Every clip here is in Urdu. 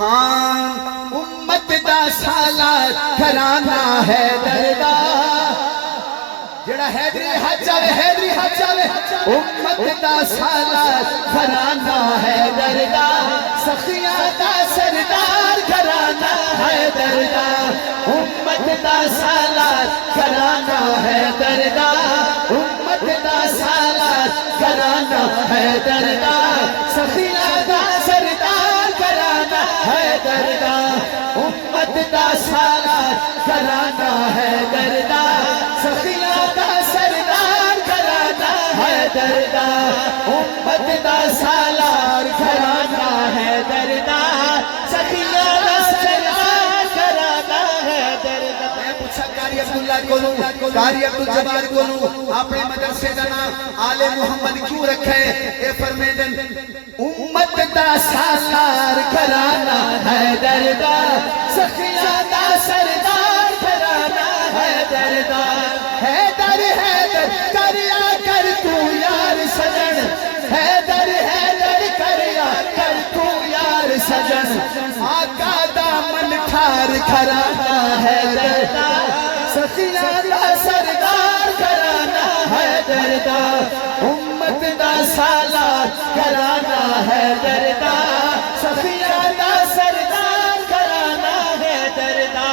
ہاں امت دا سالار گھرانہ حیدر دا جڑا حیدری حج آوے حیدری حج آوے امت دا سالار گھرانہ حیدر دا سخیاں دا سردار گھرانہ حیدر دا امت دا سالار گھرانہ حیدر دا امت دا سالار گھرانہ حیدر دا سخیاں دا سردار گھرانہ حیدر دا امت دا سالار گھرانہ حیدر دا سخیاں دا سردار گھرانہ حیدر دا امت دا سالار گھرانہ حیدر دا سخیاں دا سردار گھرانہ حیدر دا میں پوچھا قاری عبداللہ کولوں قاری عبدالجبار کولوں اپنے مدرسے دا نام آل محمد کیوں رکھے اے فرمیدن امت دا سالار گھرانہ حیدر دا سخیاں دا سردار گھرانہ حیدر دا حیدر حیدر کریا کر تو یار سجن حیدر حیدر کریا کر تو یار سجن آقا دامن ٹھار گھرانہ حیدر دا سخیاں دا سردار گھرانہ حیدر دا امت دا سالار گھرانہ حیدر دا سخیاں دا سردار گھرانہ حیدر دا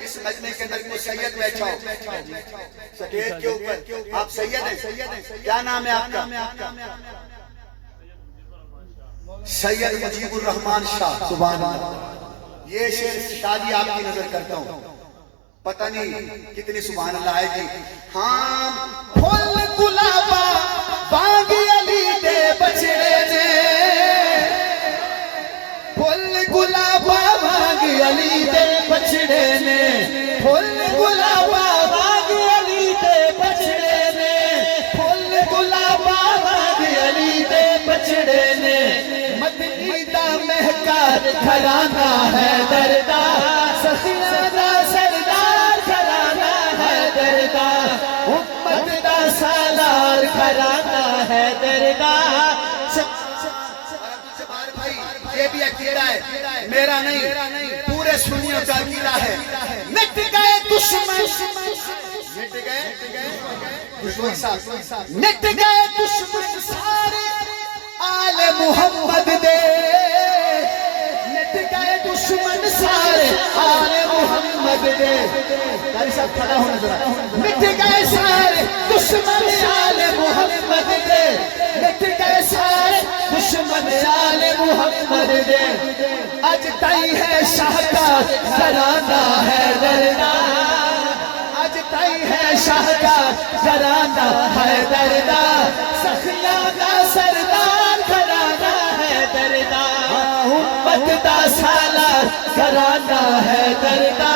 اس مجمع کے اندر کوئی سید بیٹھا ہو سٹیج کے اوپر آپ سید ہیں کیا نام ہے آپ کا سید مجیب الرحمان شاہ سبحان اللہ یہ شعر شادی آپ کی نظر کرتا ہوں پتہ نہیں کتنی سبحان اللہ آئے گی ہاں پھول گلابا بانگی علی دے بچڑے نے پھول گلابا بانگی علی دے بچڑے نے پھول گلابا بانگی علی دے بچڑے نے پھول گلابا بانگی علی دے بچڑے نے مدنی دا مہکار گھرانہ حیدر دا سخیاں دا سردار گھرانہ حیدر دا امت دا سالار گھرانہ حیدر دا یہ بھی عقیدہ ہے میرا نہیں پورے سنیوں کا عقیدہ ہے مٹ گئے دشمن مٹ گئے دشمن سارے آل محمد دے مٹ گئے دشمن سارے آل محمد دے قاری صاحب کھڑا ہونا ذرا مٹ گئے سارے دشمن آل محمد دے مٹ گئے سارے دشمن آل محمد دے اج تائی ہے شاہکار گھرانہ حیدر دا اج تائی ہے شاہکار گھرانہ حیدر دا سخیاں دا سردار گھرانہ حیدر دا امت دا سالار گھرانہ حیدر دا